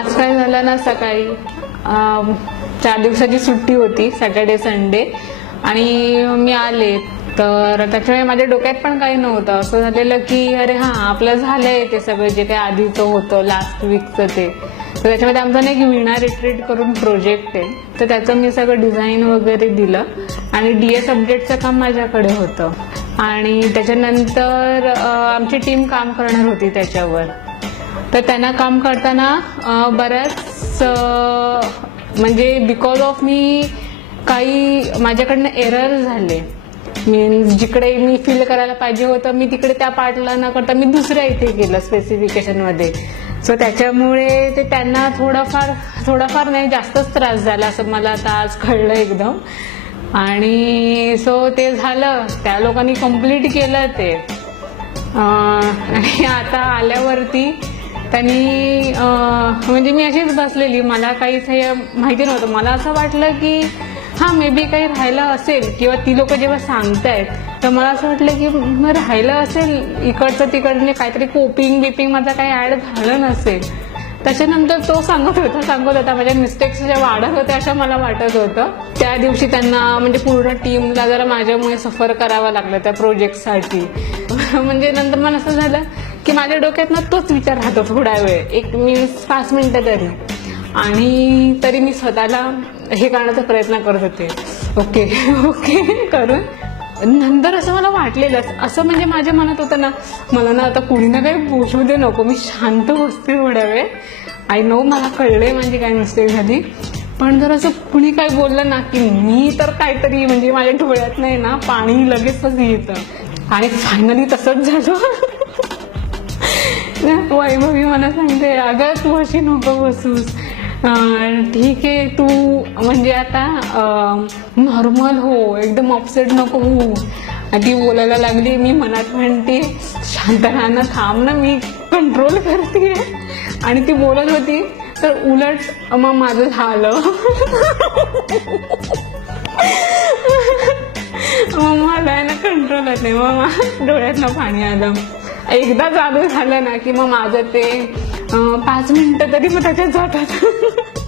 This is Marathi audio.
आज काय झालं ना, सकाळी 4 दिवसाची सुट्टी होती, सॅटर्डे संडे, आणि मी आले तर त्याच्यामुळे माझ्या डोक्यात पण काही नव्हतं. असं झालेलं की अरे हां, आपलं झालंय ते सगळं जे काही आधीचं होतं लास्ट वीकचं ते. तर त्याच्यामध्ये आमचा ना एक वीणा रिट्रीट करून प्रोजेक्ट आहे, तर त्याचं मी सगळं डिझाईन वगैरे दिलं आणि DS अपडेटचं काम माझ्याकडे होतं. आणि त्याच्यानंतर आमची टीम काम करणार होती त्याच्यावर. तर त्यांना काम करताना बऱ्याच म्हणजे बिकॉज ऑफ मी काही माझ्याकडनं एरर झाले. मीन्स जिकडे मी फिल करायला पाहिजे होतं मी तिकडे त्या पार्टला न करता मी दुसऱ्या इथे केलं स्पेसिफिकेशनमध्ये. सो त्याच्यामुळे ते त्यांना थोडाफार नाही जास्तच त्रास झाला असं मला आता आज कळलं एकदम. आणि सो ते झालं, त्या लोकांनी कंप्लीट केलं ते. आणि आता आल्यावरती त्यांनी म्हणजे मी अशीच बसलेली, मला काहीच हे माहिती नव्हतं. मला असं वाटलं की हां मे बी काही राहिलं असेल, किंवा ती लोक जेव्हा सांगतायत तर मला असं वाटलं की मग राहिलं असेल इकडचं तिकडनं काहीतरी कोपिंग बिपिंग माझं काही ॲड झालं नसेल. त्याच्यानंतर तो सांगत होता माझ्या मिस्टेक्स ज्या वाढत होत्या अशा मला वाटत होतं. त्या दिवशी त्यांना म्हणजे पूर्ण टीमला जरा माझ्यामुळे सफर करावं लागलं त्या प्रोजेक्टसाठी. म्हणजे नंतर मला असं झालं की माझ्या डोक्यात ना तोच विचार राहतो थोडा वेळ, 1 मिनिट 5 मिनिटं तरी. आणि तरी मी स्वतःला हे करण्याचा प्रयत्न करत होते, ओके करून. नंतर असं मला वाटलेलं, असं म्हणजे माझ्या मनात होतं ना, मला ना आता कुणी ना काही बोलू दे, नको, मी शांत बसते थोड्या वेळ. आय नो मला कळलंय माझी काय मिस्टेक झाली, पण जर असं कुणी काही बोललं ना की मी तर काहीतरी म्हणजे माझ्या डोळ्यात नाही ना पाणी लगेचच येतं. आणि फायनली तसंच झालं. वैभवी मला सांगते, अगं तू अशी नको बसूस, ठीक आहे तू म्हणजे आता नॉर्मल हो, एकदम अपसेट नको होऊ. आणि ती बोलायला लागली, मी मनात म्हणते शांत राहणं, थांब ना, मी कंट्रोल करते. आणि ती बोलत होती तर उलट मग माझं झालं. मग मला आहे ना कंट्रोल होत नाही, मग डोळ्यातनं पाणी आलं. एकदा चालू झालं ना की मग माझं ते 5 मिनिटं तरी मग त्याच्यात जातात.